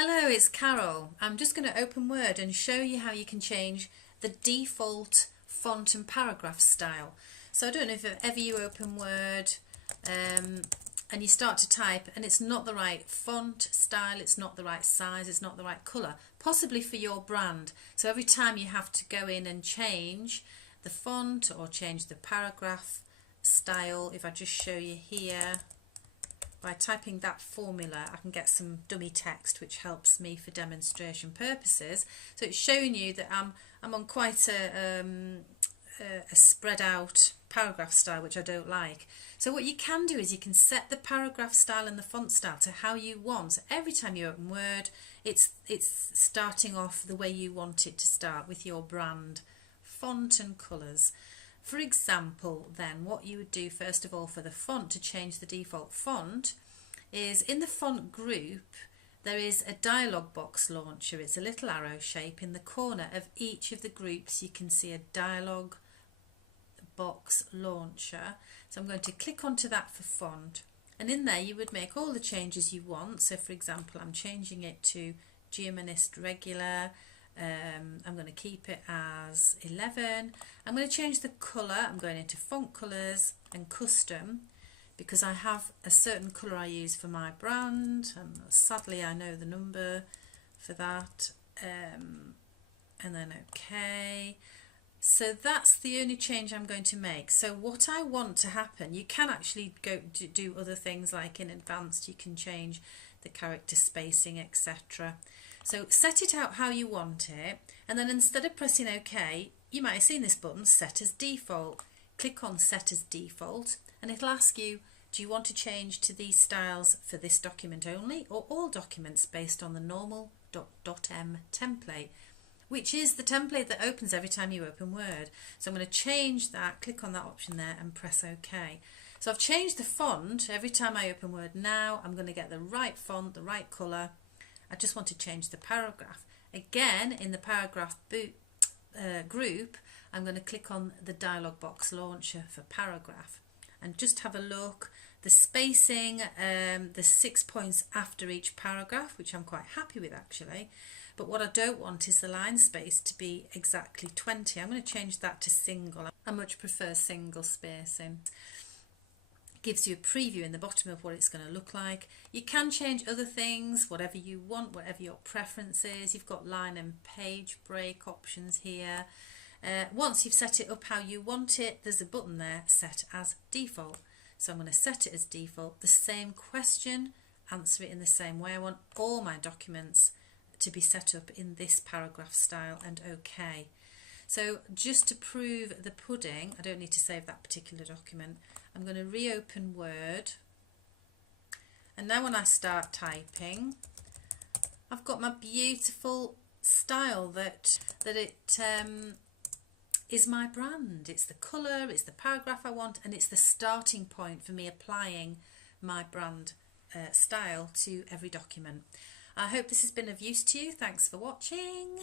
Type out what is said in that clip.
Hello, it's Carol. I'm just going to open Word and show you how you can change the default font and paragraph style. So I don't know if ever you open Word and you start to type and it's not the right font style, it's not the right size, it's not the right colour, possibly for your brand. So every time you have to go in and change the font or change the paragraph style, if I just show you here, by typing that formula I can get some dummy text which helps me for demonstration purposes. So it's showing you that I'm on quite a spread out paragraph style, which I don't like. So what you can do is you can set the paragraph style and the font style to how you want. So every time you open Word, it's starting off the way you want it to start with your brand font and colours. For example, then, what you would do first of all for the font to change the default font is in the font group there is a dialog box launcher. It's a little arrow shape. In the corner of each of the groups you can see a dialog box launcher. So I'm going to click onto that for font, and in there you would make all the changes you want. So for example, I'm changing it to Geomanist regular. I'm going to keep it as 11. I'm going to change the colour. I'm going into font colours and custom because I have a certain colour I use for my brand, and sadly I know the number for that. And then OK. So that's the only change I'm going to make. So what I want to happen, you can actually go do other things, like in advanced you can change the character spacing, etc. So set it out how you want it, and then instead of pressing OK, you might have seen this button, Set as Default. Click on Set as Default and it'll ask you, do you want to change to these styles for this document only or all documents based on the normal .m template, which is the template that opens every time you open Word. So I'm going to change that, click on that option there and press OK. So I've changed the font. Every time I open Word now, I'm going to get the right font, the right colour. I just want to change the paragraph. Again, in the paragraph group, I'm going to click on the dialog box launcher for paragraph and just have a look. The spacing, the 6 points after each paragraph, which I'm quite happy with actually. But what I don't want is the line space to be exactly 20. I'm going to change that to single. I much prefer single spacing. Gives you a preview in the bottom of what it's going to look like. You can change other things, whatever you want, whatever your preference is. You've got line and page break options here. Once you've set it up how you want it, there's a button there, Set as Default. So I'm going to set it as default. The same question, answer it in the same way. I want all my documents to be set up in this paragraph style and OK. So just to prove the pudding, I don't need to save that particular document. I'm going to reopen Word, and now when I start typing, I've got my beautiful style that it is my brand. It's the colour, it's the paragraph I want, and it's the starting point for me applying my brand style to every document. I hope this has been of use to you. Thanks for watching.